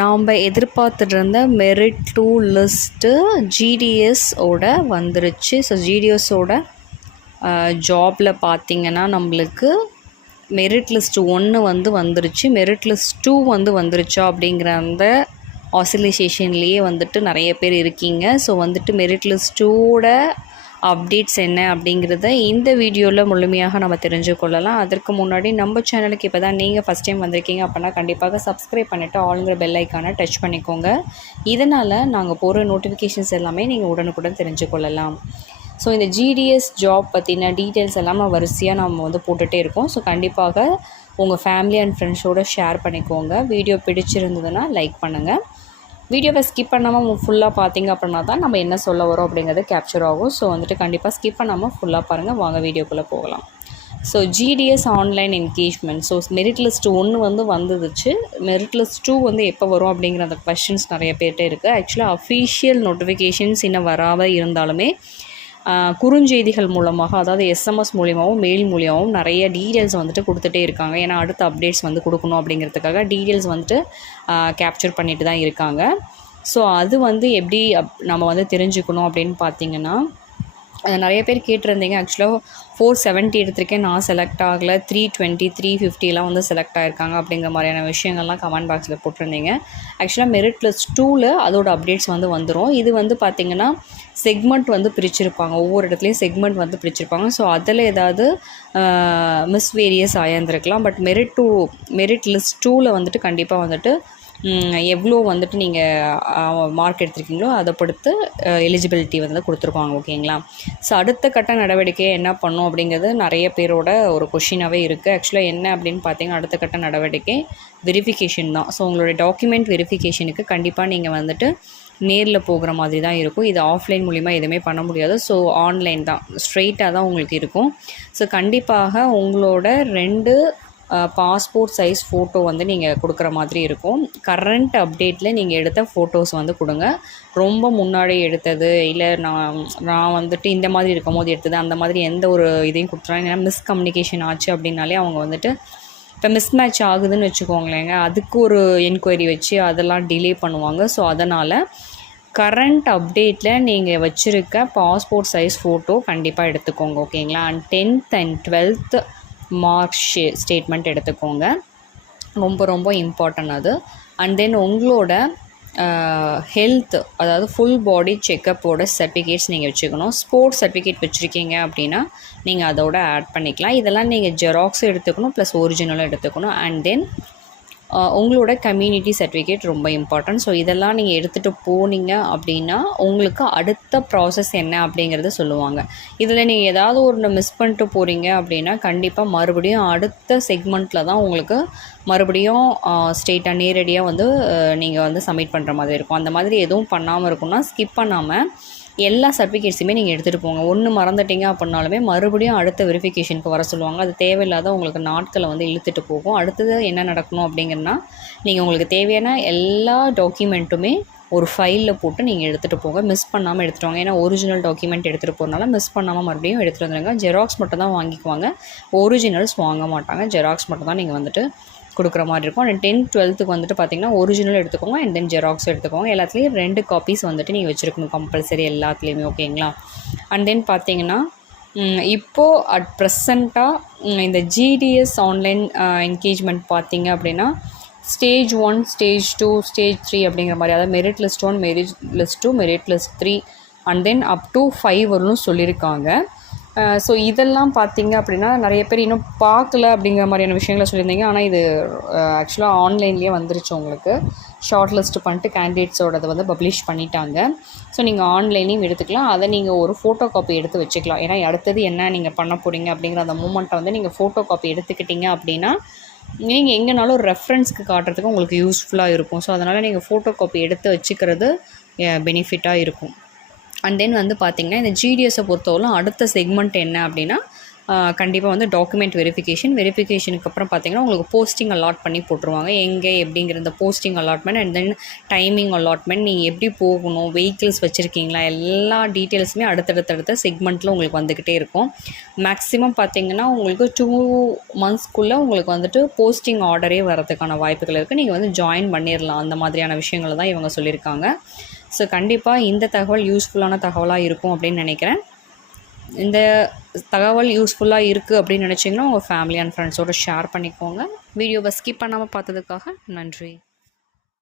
நாம் எதிர்பார்த்துட்டு இருந்த மெரிட் டூ லிஸ்ட்டு ஜிடிஎஸோட வந்துருச்சு. ஸோ ஜிடிஎஸோட ஜாபில் பார்த்திங்கன்னா நம்மளுக்கு மெரிட் லிஸ்ட் 1 வந்துருச்சு. மெரிட் லிஸ்ட் 2 வந்துருச்சா அப்படிங்கிற அந்த ஆசிலேஷன்லேயே நிறைய பேர் இருக்கீங்க. ஸோ மெரிட் லிஸ்ட் 2ஓட அப்டேட்ஸ் என்ன அப்படிங்கிறத இந்த வீடியோவில் முழுமையாக நம்ம தெரிஞ்சுக்கொள்ளலாம். அதற்கு முன்னாடி நம்ம சேனலுக்கு இப்போ தான் நீங்கள் ஃபஸ்ட் டைம் வந்திருக்கீங்க அப்படின்னா கண்டிப்பாக சப்ஸ்கிரைப் பண்ணிவிட்டு ஆளுங்கிற பெல் ஐக்கானை டச் பண்ணிக்கோங்க. இதனால் நாங்கள் போகிற நோட்டிஃபிகேஷன்ஸ் எல்லாமே நீங்கள் உடனுக்குடன் தெரிஞ்சுக்கொள்ளலாம். ஸோ இந்த ஜிடிஎஸ் ஜாப் பற்றின டீட்டெயில்ஸ் எல்லாம் வரிசையாக நம்ம போட்டுகிட்டே இருக்கோம். ஸோ கண்டிப்பாக உங்கள் ஃபேமிலி அண்ட் ஃப்ரெண்ட்ஸோடு ஷேர் பண்ணிக்கோங்க. வீடியோ பிடிச்சிருந்ததுன்னா லைக் பண்ணுங்கள். வீடியோவை ஸ்கிப் பண்ணாமல் ஃபுல்லாக பார்த்தீங்க அப்படின்னா தான் நம்ம என்ன சொல்ல வரோம் அப்படிங்கிறது கேப்சர் ஆகும். ஸோ கண்டிப்பாக ஸ்கிப் பண்ணாமல் ஃபுல்லாக பாருங்கள். வாங்க வீடியோக்குள்ளே போகலாம். So GDS online engagement. So merit list 1 வந்துடுச்சு. மெரிட் லிஸ்ட் 2 எப்போ வரும் அப்படிங்கிற அந்த கொஸ்டின்ஸ் நிறைய பேர்கிட்ட இருக்குது. ஆக்சுவலாக அஃபீஷியல் நோட்டிஃபிகேஷன்ஸ் இன்னும் வராமல் இருந்தாலுமே குறுஞ்செய்திகள் மூலமாக, அதாவது எஸ்எம்எஸ் மூலியமாகவும் மெயில் மூலியமாகவும் நிறைய டீட்டெயில்ஸ் கொடுத்துட்டே இருக்காங்க. ஏன்னா அடுத்த அப்டேட்ஸ் கொடுக்கணும் அப்படிங்கிறதுக்காக டீட்டெயில்ஸ் கேப்சர் பண்ணிட்டு தான் இருக்காங்க. ஸோ அது எப்படி நம்ம தெரிஞ்சுக்கணும் அப்படின்னு பார்த்திங்கன்னா, நிறைய பேர் கேட்டிருந்தீங்க. ஆக்சுவலாக 470 எடுத்திருக்கேன், நான் செலக்ட் ஆகலை. 320 350 செலக்ட் ஆகிருக்காங்க அப்படிங்கிற மாதிரியான விஷயங்கள்லாம் கமெண்ட் பாக்ஸில் போட்டிருந்தீங்க. ஆக்சுவலாக மெரிட் லிஸ்ட் 2ல் அதோட அப்டேட்ஸ் வந்துடும். இது பார்த்திங்கன்னா செக்மெண்ட் பிரிச்சிருப்பாங்க. ஒவ்வொரு இடத்துலையும் செக்மெண்ட் பிரிச்சிருப்பாங்க. ஸோ அதில் ஏதாவது மிஸ்வேரியஸ் ஆகியிருந்திருக்கலாம். பட் மெரிட் லிஸ்ட் 2ல் கண்டிப்பாக எவ்வளோ நீங்கள் மார்க் எடுத்திருக்கீங்களோ அதை பொறுத்து எலிஜிபிலிட்டி கொடுத்துருப்பாங்க. ஓகேங்களா? ஸோ அடுத்த கட்ட நடவடிக்கை என்ன பண்ணும் அப்படிங்கிறது நிறைய பேரோட ஒரு கொஷினாகவே இருக்குது. ஆக்சுவலாக என்ன அப்படின்னு பார்த்தீங்கன்னா, அடுத்த கட்ட நடவடிக்கை வெரிஃபிகேஷன் தான். ஸோ உங்களுடைய டாக்குமெண்ட் வெரிஃபிகேஷனுக்கு கண்டிப்பாக நீங்கள் நேரில் போகிற மாதிரி தான் இருக்கும். இது ஆஃப்லைன் மூலிமா எதுவுமே பண்ண முடியாது. ஸோ ஆன்லைன் தான், ஸ்ட்ரெயிட்டாக தான் உங்களுக்கு இருக்கும். ஸோ கண்டிப்பாக உங்களோட 2 பாஸ்போர்ட் சைஸ் ஃபோட்டோ நீங்கள் கொடுக்குற மாதிரி இருக்கும். கரண்ட் அப்டேட்டில் நீங்கள் எடுத்த ஃபோட்டோஸ் கொடுங்க. ரொம்ப முன்னாடி எடுத்தது இல்லை நான் இந்த மாதிரி இருக்கும் போது எடுத்தது அந்த மாதிரி எந்த ஒரு இதையும் கொடுத்துறாங்க. ஏன்னா மிஸ்கம்யூனிகேஷன் ஆச்சு அப்படின்னாலே அவங்க இப்போ மிஸ்மேட்ச் ஆகுதுன்னு வச்சுக்கோங்களேங்க, அதுக்கு ஒரு என்கொயரி வச்சு அதெல்லாம் டிலே பண்ணுவாங்க. ஸோ அதனால் கரண்ட் அப்டேட்டில் நீங்கள் வச்சுருக்க பாஸ்போர்ட் சைஸ் ஃபோட்டோ கண்டிப்பாக எடுத்துக்கோங்க. ஓகேங்களா? And 10th and 12th mark statement எடுத்துக்கோங்க. ரொம்ப ரொம்ப இம்பார்ட்டன்ட் அது. அண்ட் தென் உங்களோட ஹெல்த், அதாவது ஃபுல் பாடி செக்கப்போட சர்டிஃபிகேட்ஸ் நீங்கள் வச்சுக்கணும். ஸ்போர்ட்ஸ் சர்டிஃபிகேட் வச்சுருக்கீங்க அப்படின்னா நீங்கள் அதோட ஆட் பண்ணிக்கலாம். இதெல்லாம் நீங்கள் ஜெராக்ஸும் எடுத்துக்கணும், ப்ளஸ் ஒரிஜினலும் எடுத்துக்கணும். அண்ட் தென் உங்களோட கம்யூனிட்டி சர்டிஃபிகேட் ரொம்ப இம்பார்ட்டன்ட். ஸோ இதெல்லாம் நீங்கள் எடுத்துகிட்டு போனீங்க அப்படின்னா உங்களுக்கு அடுத்த ப்ராசஸ் என்ன அப்படிங்கிறத சொல்லுவாங்க. இதில் நீங்கள் ஏதாவது ஒன்று மிஸ் பண்ணிட்டு போகிறீங்க அப்படின்னா கண்டிப்பாக மறுபடியும் அடுத்த செக்மெண்ட்டில் தான் உங்களுக்கு மறுபடியும் ஸ்ட்ரெயிட்டாக நேரடியாக நீங்கள் சப்மிட் பண்ணுற மாதிரி இருக்கும். அந்த மாதிரி எதுவும் பண்ணாமல் இருக்குன்னா ஸ்கிப் பண்ணாமல் எல்லா சர்டிஃபிகேட்ஸுமே நீங்கள் எடுத்துகிட்டு போங்க. ஒன்று மறந்துட்டீங்க அப்படின்னாலுமே மறுபடியும் அடுத்த வெரிஃபிகேஷனுக்கு வர சொல்லுவாங்க. அது தேவையில்லாத உங்களுக்கு நாட்களை இழுத்துட்டு போகும். அடுத்தது என்ன நடக்கணும் அப்படிங்கன்னா, நீங்கள் உங்களுக்கு தேவையான எல்லா டாக்குமெண்ட்டுமே ஒரு ஃபைலில் போட்டு நீங்கள் எடுத்துகிட்டு போங்க. மிஸ் பண்ணாமல் எடுத்துகிட்டு வாங்க. ஏன்னா ஒரிஜினல் டாக்குமெண்ட் எடுத்துகிட்டு போகிறனால மிஸ் பண்ணாமல் மறுபடியும் எடுத்துகிட்டு வந்துடுங்க. ஜெராக்ஸ் மட்டும் தான் வாங்கிக்குவாங்க, ஒரிஜினல்ஸ் வாங்க மாட்டாங்க. ஜெராக்ஸ் மட்டும் தான் நீங்கள் கொடுக்குற மாதிரி இருக்கும். அண்ட் 10th 12th பார்த்திங்கன்னா ஒரிஜினல் எடுத்துக்கோங்க. அண்ட் தென் ஜெராக்ஸ் எடுத்துக்கோங்க. எல்லாத்துலேயும் 2 காப்பீஸ் நீங்கள் வச்சுருக்கணும் கம்பல்சரி எல்லாத்துலேயுமே. ஓகேங்களா? அண்ட் தென் பார்த்திங்கன்னா இப்போது அட் ப்ரெசண்ட்டாக இந்த ஜிடிஎஸ் ஆன்லைன் என்கேஜ்மெண்ட் பார்த்திங்க அப்படின்னா ஸ்டேஜ் 1, ஸ்டேஜ் 2, ஸ்டேஜ் 3 அப்படிங்கிற மாதிரி, அதாவது merit list 1, merit list 2, merit list 3 and then up to 5 வரலும் சொல்லியிருக்காங்க. ஸோ இதெல்லாம் பார்த்திங்க அப்படின்னா நிறைய பேர் இன்னும் பார்க்கல அப்படிங்கிற மாதிரியான விஷயங்களை சொல்லியிருந்தீங்க. ஆனால் இது ஆக்சுவலாக ஆன்லைன்லேயே வந்துருச்சு. உங்களுக்கு ஷார்ட் லிஸ்ட் பண்ணிட்டு கேண்டிடேட்ஸோடதை பப்ளிஷ் பண்ணிட்டாங்க. ஸோ நீங்கள் ஆன்லைனையும் எடுத்துக்கலாம். அதை நீங்கள் ஒரு ஃபோட்டோ காப்பி எடுத்து வச்சுக்கலாம். ஏன்னா அடுத்தது என்ன நீங்கள் பண்ண போகிறீங்க அப்படிங்கிற அந்த மூமெண்ட்டை நீங்கள் ஃபோட்டோ காப்பி எடுத்துக்கிட்டீங்க அப்படின்னா நீங்கள் எங்கேனாலும் ஒரு ரெஃபரன்ஸ்க்கு காட்டுறதுக்கு உங்களுக்கு யூஸ்ஃபுல்லாக இருக்கும். ஸோ அதனால் நீங்கள் ஃபோட்டோ காப்பி எடுத்து வச்சுக்கிறது பெனிஃபிட்டாக இருக்கும். அண்ட் தென் பார்த்திங்கன்னா இந்த ஜிடிஎஸை பொறுத்தவரைக்கும் அடுத்த செக்மெண்ட் என்ன அப்படின்னா கண்டிப்பாக வந்து டாக்குமெண்ட் வெரிஃபிகேஷனுக்கு அப்புறம் பார்த்தீங்கன்னா உங்களுக்கு போஸ்டிங் அலாட் பண்ணி போட்டுருவாங்க. எங்கே எப்படிங்கிற இந்த posting allotment and then timing allotment, நீங்கள் எப்படி போகணும், வெஹிக்கிள்ஸ் வச்சுருக்கீங்களா, எல்லா டீட்டெயில்ஸுமே அடுத்தடுத்த செக்மெண்ட்டில் உங்களுக்கு வந்துக்கிட்டே இருக்கும். மேக்ஸிமம் பார்த்தீங்கன்னா உங்களுக்கு 2 மந்த்ஸ்க்குள்ளே உங்களுக்கு வந்துட்டு போஸ்டிங் ஆர்டரே வரதுக்கான வாய்ப்புகள் இருக்குது. நீங்கள் வந்து ஜாயின் பண்ணிடலாம். அந்த மாதிரியான விஷயங்களை தான் இவங்க சொல்லியிருக்காங்க. ஸோ கண்டிப்பாக இந்த தகவல் யூஸ்ஃபுல்லான தகவலாக இருக்கும் அப்படின்னு நினைக்கிறேன். இந்த தகவல் யூஸ்ஃபுல்லாக இருக்குது அப்படின்னு நினச்சிங்கன்னா உங்கள் ஃபேமிலி அண்ட் ஃப்ரெண்ட்ஸோடு ஷேர் பண்ணிக்கோங்க. வீடியோவை ஸ்கிப் பண்ணாமல் பார்த்ததுக்காக நன்றி.